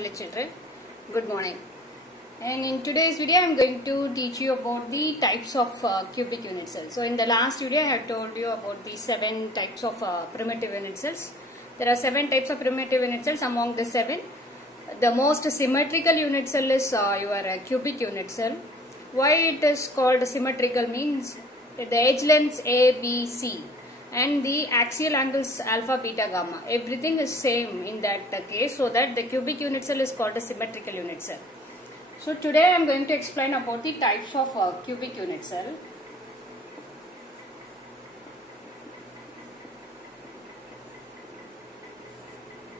Hello children, good morning. And in today's video I am going to teach you about the types of cubic unit cells. So in the last video I have told you about the 7 types of primitive unit cells. There are 7 types of primitive unit cells. Among the 7, the most symmetrical unit cell is your cubic unit cell. Why it is called symmetrical means the edge lengths A, B, C and the axial angles alpha, beta, gamma, everything is same in that case, so that the cubic unit cell is called a symmetrical unit cell. So today I am going to explain about the types of cubic unit cell.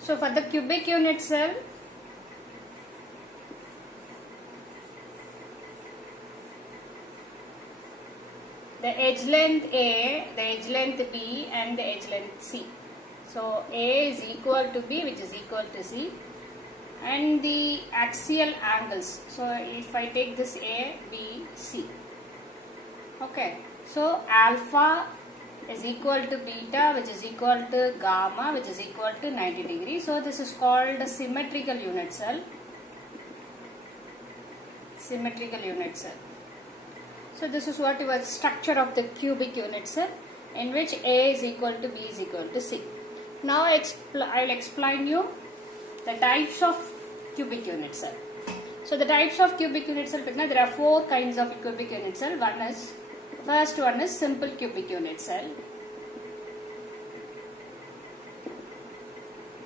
So for the cubic unit cell, the edge length A, the edge length B and the edge length C. So A is equal to B, which is equal to C, and the axial angles. So if I take this A, B, C. Okay. So alpha is equal to beta, which is equal to gamma, which is equal to 90 degrees. So this is called a symmetrical unit cell. Symmetrical unit cell. So this is what your structure of the cubic unit cell, in which A is equal to B is equal to C. Now I will explain you the types of cubic unit cell. So the types of cubic unit cell, there are 4 kinds of cubic unit cell. First one is simple cubic unit cell.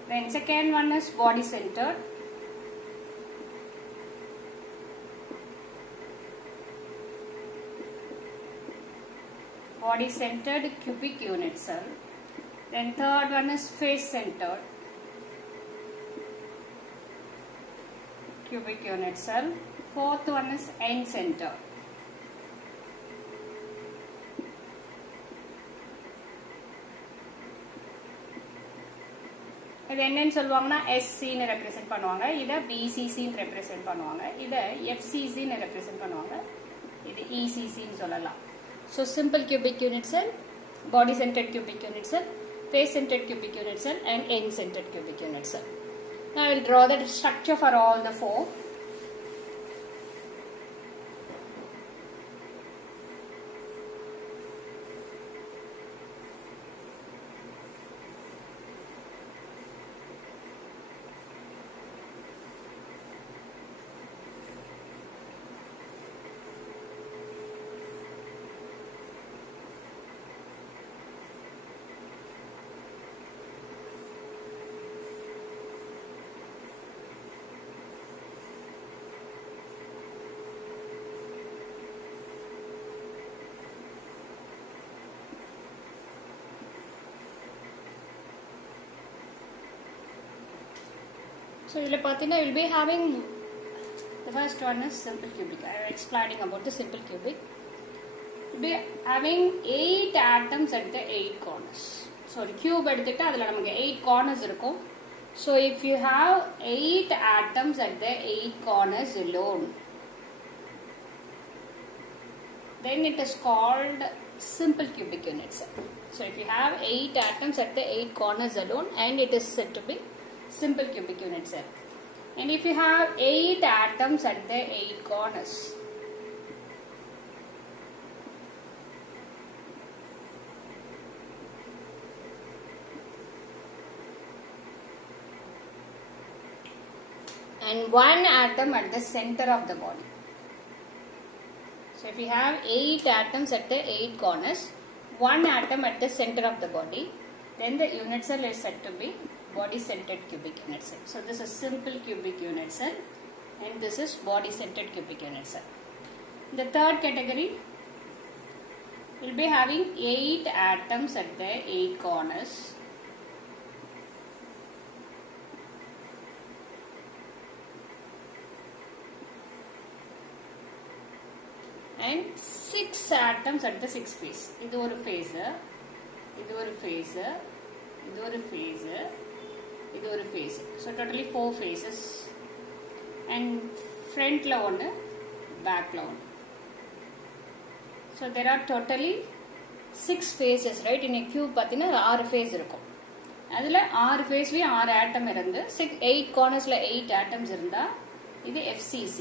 Then second one is body centered. Body centered cubic unit cell. Then third one is face centered cubic unit cell. Fourth one is end centered. இது என்னன்னு சொல்வாங்கன்னா SC ன்னு represent பண்ணுவாங்க, இத BCC ன்னு represent பண்ணுவாங்க, இத FCC ன்னு represent பண்ணுவாங்க, இது ECC ன்னு சொல்லலாம். So simple cubic unit cell, body centered cubic unit cell, face centered cubic unit cell and end centered cubic unit cell. Now I will draw the structure for all the 4. So you will be having, the first one is simple cubic. I am explaining about the simple cubic. You will be having 8 atoms at the 8 corners. So the cube எடுத்துட்டு அதுல நமக்கு 8 corners இருக்கும். So if you have 8 atoms at the 8 corners alone, then it is called simple cubic unit cell. So if you have 8 atoms at the 8 corners alone, and it is said to be simple cubic unit cell. And if you have 8 atoms at the 8 corners, and 1 atom at the center of the body. So if you have 8 atoms at the 8 corners, 1 atom at the center of the body, then the unit cell is said to be body centered cubic unit cell. So this is simple cubic unit cell and this is body centered cubic unit cell. The third category will be having 8 atoms at the 8 corners, and 6 atoms at the 6th phase. இது ஒரு phase, இது ஒரு phase, இது ஒரு phase, இது ஒரு phase. So totally 4 phases, and front la one, back la one. So there are totally 6 phases, right? In a cube pathina 6 phase irukum. அதுல 6 ஃபேஸ்லயும் 6 ஆட்டம் இருந்து 8 கார்னர்ஸ்ல 8 ஆட்டம்ஸ் இருந்தா இது FCC,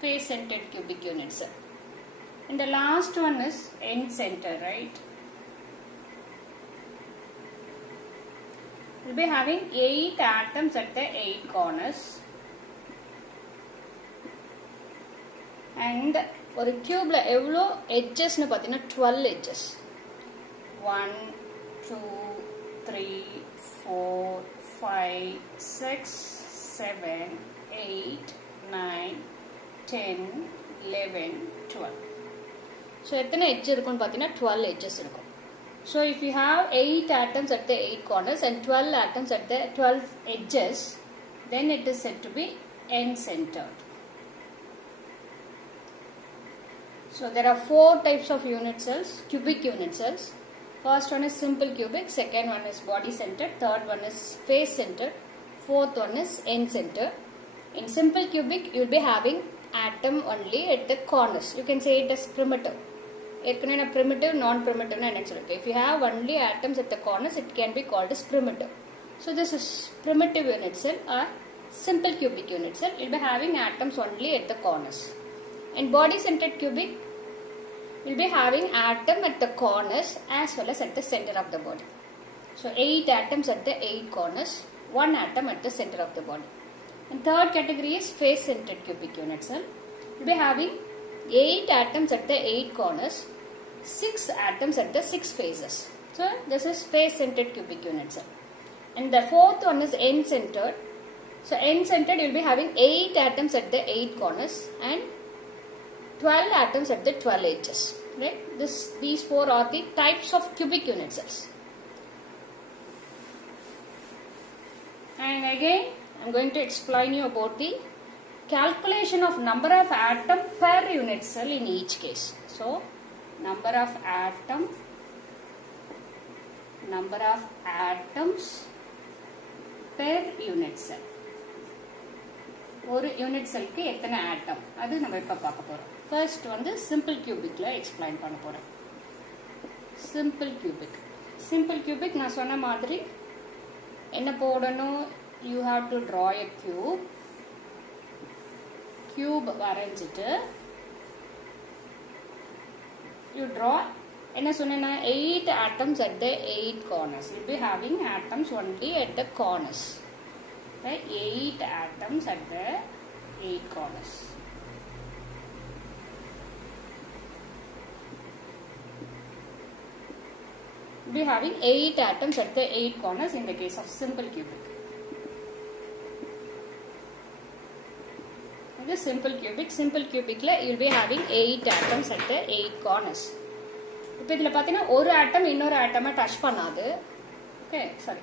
face centered cubic unit cell. And the last one is end center, right? We'll be having 8 atoms at the 8 corners. And for a cube la evlo edges nu pathina 12 edges. 1 2 3 4 5 6 7 8 9 10 11 12. So எத்தனை edge இருக்கும்னு பாத்தீங்கன்னா 12 edges இருக்கும். So if you have 8 atoms at the 8 corners and 12 atoms at the 12 edges, then it is said to be end centered. So there are 4 types of unit cells, cubic unit cells. First one is simple cubic, second one is body centered, third one is face centered, fourth one is end centered. In simple cubic, you will be having atom only at the corners. You can say it as primitive. Primitive, non-primitive. If you have only atoms at the corners, it can be called as primitive. So this is primitive unit cell or simple cubic unit cell. You will be having atoms only at the corners. In body-centered cubic, you will be having atom at the corners as well as at the center of the body. So 8 atoms at the 8 corners, 1 atom at the center of the body. And third category is face-centered cubic unit cell. You will be having 8 atoms at the 8 corners, 6 atoms at the 6 faces. So this is face-centered cubic unit cell. And the fourth one is end-centered. So end-centered, you will be having 8 atoms at the 8 corners and 12 atoms at the 12 edges. Right? These 4 are the types of cubic unit cells. And again, I am going to explain you about the calculation of number of atom per unit cell in each case. So, number of atoms per unit cell. ஒரு unit செல்க்கு எத்தனை ஆட்டம் அது நம்ம இப்ப பார்க்க போறோம். First வந்து simple கியூபிக்ல explain பண்ண போறேன். சிம்பிள் கியூபிக் நான் சொன்ன மாதிரி என்ன போடணும், you have to draw a cube வரைஞ்சிட்டு you draw என்ன சொன்னேன்னா 8 atoms at the 8 corners. You will be having atoms only at the corners. Right? 8 atoms at the 8 corners. You will be having 8 atoms at the 8 corners in the case of simple cubic. This simple cubic la you will be having 8 atoms at the 8 corners. இப்போ இதுல பாத்தீங்கன்னா ஒரு ஆட்டம் இன்னொரு ஆட்டமை touch பண்ணாது. Okay, sorry,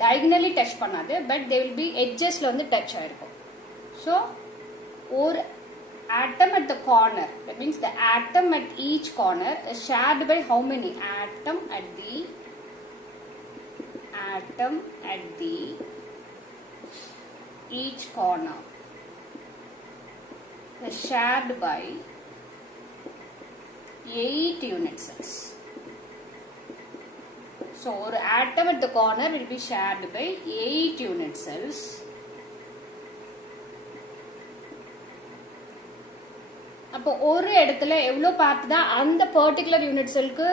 diagonally touch பண்ணாது, but they will be edgesல வந்து touch ஆயிருக்கும். So ஒரு atom at the corner, that means the atom at each corner is shared by how many? Atom at the each corner is shared by 8 unit cells. So, ஒரு atom at the corner will be shared by 8 unit cells. அப்போ ஒரு இடத்துல எவ்வளோ part தான் அந்த particular unit செல்க்கு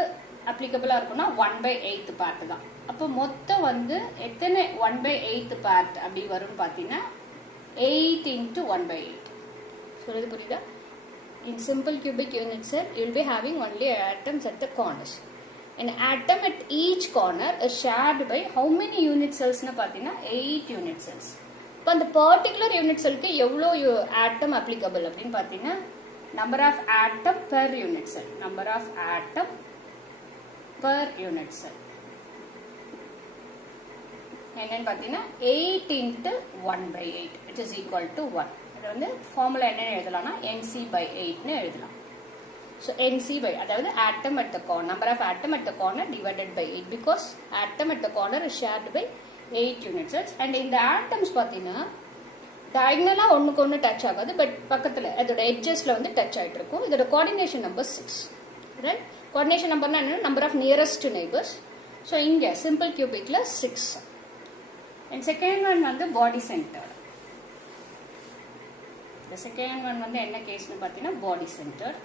அப்ளிகபிளா இருக்கும்னா 1/8 part தான். அப்போ மொத்தம் வந்து எத்தனை 1/8 பார்ட் அப்படி வரும் பார்த்தீங்கன்னா 8 into 1/8. சொல்றது புரியுதா? In simple cubic unit cell, you will be having only atoms at the corners. An atom at each corner is shared by how many unit cells na pathina 8 unit cells. But the particular unit cell ku evlo atom applicable appdin pathina number of atom per unit cell. Number of atom per unit cell. என்னன்னு பாத்தீங்கன்னா 8 into 1/8 which is equal to 1. இது வந்து formula என்ன எழுதலாம்னா NC/8 னு எழுதலாம். So NC by அதாவது atom at the corner, number of atom at the corner divided by 8 because atom at the corner is shared by 8 unit cells. And இந்த atoms பாத்தீங்கன்னா diagonally ஒண்ணுக்கு ஒண்ணு டச் ஆகாது, but பக்கத்துல அதோட edgesல வந்து டச் ஆயிட்டு இருக்கும். இதோட coordination number 6. Right? Coordination number என்ன? Number of nearest neighbors. So inga simple cubic la 6. And second one வந்து body centered. The second one வந்து என்ன case னு பாத்தீனா body centered.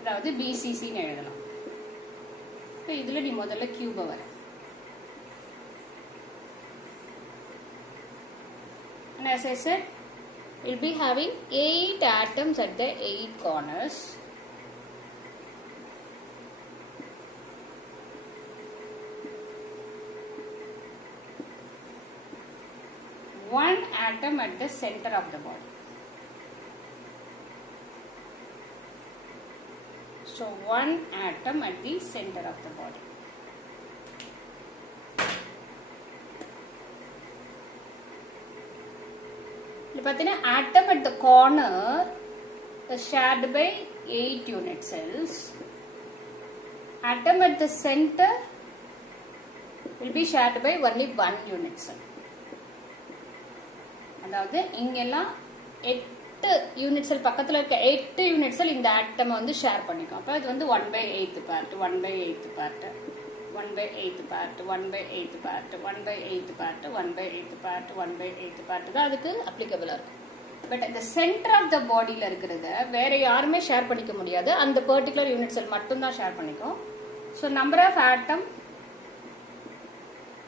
அதாவது BCC னு எழுதலாம். இப்போ இதுல நீ முதல்ல cube வர. And as I said, we'll be having 8 atoms at the 8 corners. One atom at the center of the body. So one atom at the center of the body. Atom at the corner is shared by 8 unit cells. Atom at the center will be shared by only 1 unit cell. அதாவது இங்கெல்லாம் 8 unit cell பக்கத்துல இருக்க 8 unit cell இந்த ஆட்டம் வந்து share பண்ணிக்கும். அப்ப இது வந்து 1/8 part 1/8 part 1/8 part 1/8 part 1/8 part 1/8 part 1/8 part தான் அதுக்கு அப்ளிகபிளா இருக்கும். பட் இந்த சென்டர் ஆஃப் த பாடியில இருக்கிறத வேற யாருமே ஷேர் பண்ணிக்க முடியாது. அந்த பர்டிகுலர் யூனிட் செல் மட்டும் தான் ஷேர் பண்ணிக்கும். So number of atom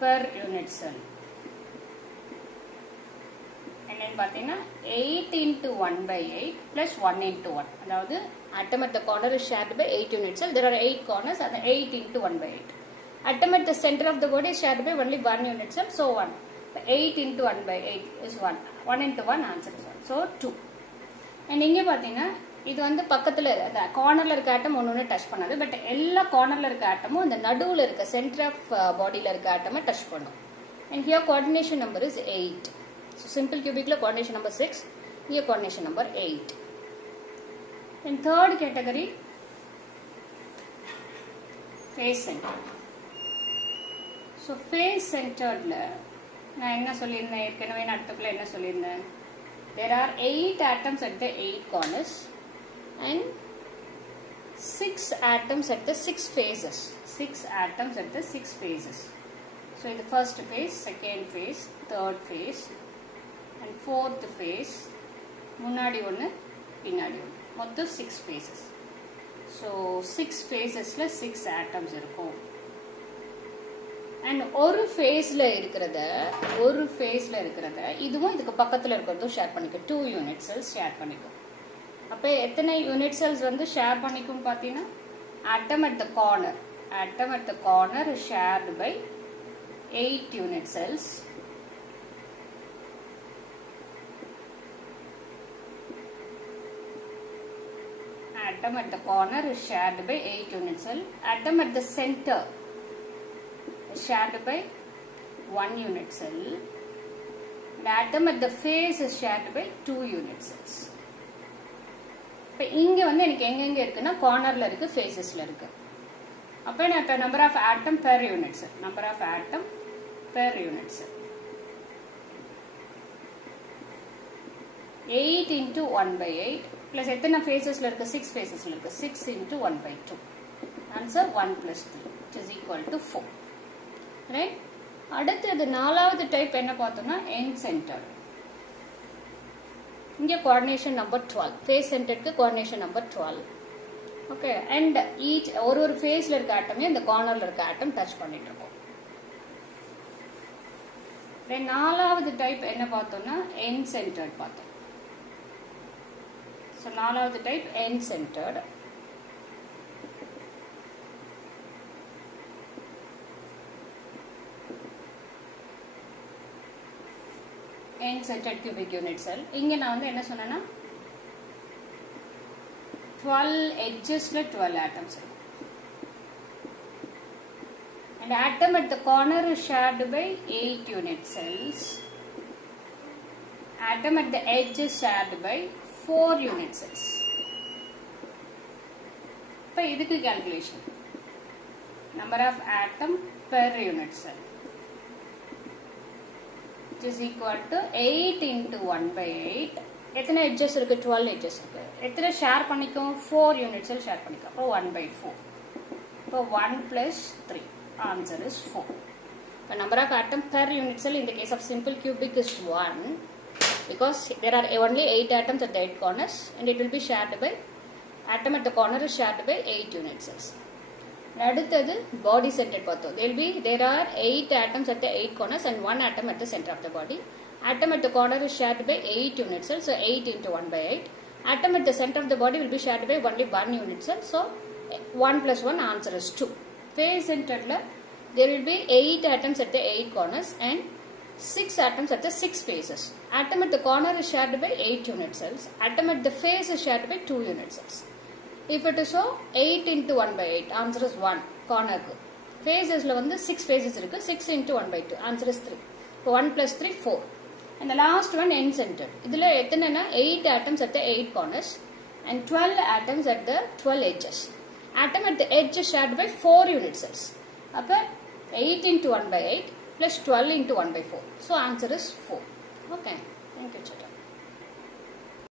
per unit cell பார்த்தீங்கன்னா 8 into 1/8 plus 1 into 1. அதாவது atom at the corner is shared by 8 unit cell. There are 8 corners and 8 into 1/8. Atom at the center of the body is shared by only 1 unit cell. So 1. 8 into 1/8 is 1. 1 into 1 answer is 1. So 2. And இங்கே பார்த்தீங்கன்னா இது வந்து பக்கத்தில் அந்த கார்னரில் இருக்க ஆட்டம் ஒன்று touch பண்ணாது. பட் எல்லா கார்னரில் இருக்க ஆட்டமும் அந்த நடுவில் இருக்க சென்டர் ஆஃப் பாடியில் இருக்க ஆட்டமை டச் பண்ணும். And here coordination number is 8. So simple cubic la coordination number 6, here coordination number 8. In third category, face centered. So face centered la na enna sollirna erkenave nadthukla enna sollirna, there are 8 atoms at the 8 corners and 6 atoms at the 6 phases. 6 atoms at the 6 phases. So in the first phase, second phase, third phase and fourth phase, முன்னாடி ஒன்று பின்னாடி ஒன்று, மொத்தம் 6 phases. So 6 phasesல 6 atoms இருக்கும். And ஒரு phaseல இருக்கிறத இதுவும் இதுக்கு பக்கத்தில் இருக்கிறதும் ஷேர் பண்ணிக்கும். 2 unit cells ஷேர் பண்ணிக்கும். அப்போ எத்தனை யூனிட் செல்ஸ் வந்து ஷேர் பண்ணிக்கும் பார்த்தீங்கன்னா atom at the corner is shared by 8 unit cells. Atom at the corner is shared by 8 unit cell. Atom at the center is shared by 1 unit cell. The atom at the face is shared by 2 unit cells. இப்போ இங்கே வந்து எனக்கு எங்கெங்கே இருக்குன்னா கார்னரில் இருக்குது, ஃபேஸஸில் இருக்குது. அப்போ நான் இப்போ number of atom per unit cell, 8 into 1/8 plus எத்தனை ஃபேஸஸ்ல இருக்கு, 6 ஃபேஸஸ்ல இருக்கு, 6 into 1/2. Answer 1 plus 3 which is equal to 4. Right. அடுத்தது நாலாவது டைப் என்ன பார்த்தோம்னா எண்ட் சென்டர். இங்கே கோஆர்டினேஷன் நம்பர் 12, ஃபேஸ் சென்டருக்கு coordination number 12. Okay. And each ஒரு ஃபேஸ்ல இருக்க ஆட்டமே இந்த கார்னர்ல இருக்க ஆட்டம் டச் பண்ணிட்டு இருக்கோம். நாலாவது டைப் என்ன பார்த்தோம்னா எண்ட் சென்டர்ட் பார்த்தோம். So நாலாவது type end centered. End centered cubic unit cell. இங்க நான் வந்து என்ன சொன்னேன்னா 12 edgesல 12 atoms. And atom at the corner is shared by 8 unit cells. Atom at the edge is shared by 4 unit cells. இப்போ இதுக்கு calculation. Number of atom per unit cell, which is equal to 8 into 1/8 எத்தனை edges இருக்கு 12 edges இருக்கு எத்தனை share பண்ணிக்கும் 4 unit cell share பண்ணிக்கும் அப்போ 1/4 இப்போ 1 plus 3 answer is 4 the number of atom per unit cell in the case of simple cubic is 1 because there are only 8 atoms at the 8 corners and it will be shared by atom at the corner is shared by 8 unit cells. அடுத்தது body centered பார்த்தோம் there are 8 atoms at the 8 corners and 1 atom at the center of the body. Atom at the corner is shared by 8 unit cells, so 8 into 1/8. Atom at the center of the body will be shared by only 1 unit cell, so 1 plus 1 answer is 2. Face centered there will be 8 atoms at the 8 corners and 6 atoms at the 6 faces. Atom at the corner is shared by 8 unit cells. Atom at the face is shared by 2 unit cells. If it is so, 8 into 1/8, answer is 1. Corner faces la vandu 6 faces irukku, 6 into 1/2, answer is 3. So 1 plus 3, 4. And the last one end centered. Idhula ethanana 8 atoms at the 8 corners and 12 atoms at the 12 edges. Atom at the edge is shared by 4 unit cells. Appa 8 into 1/8 plus 12 into 1/4. So answer is 4. Okay.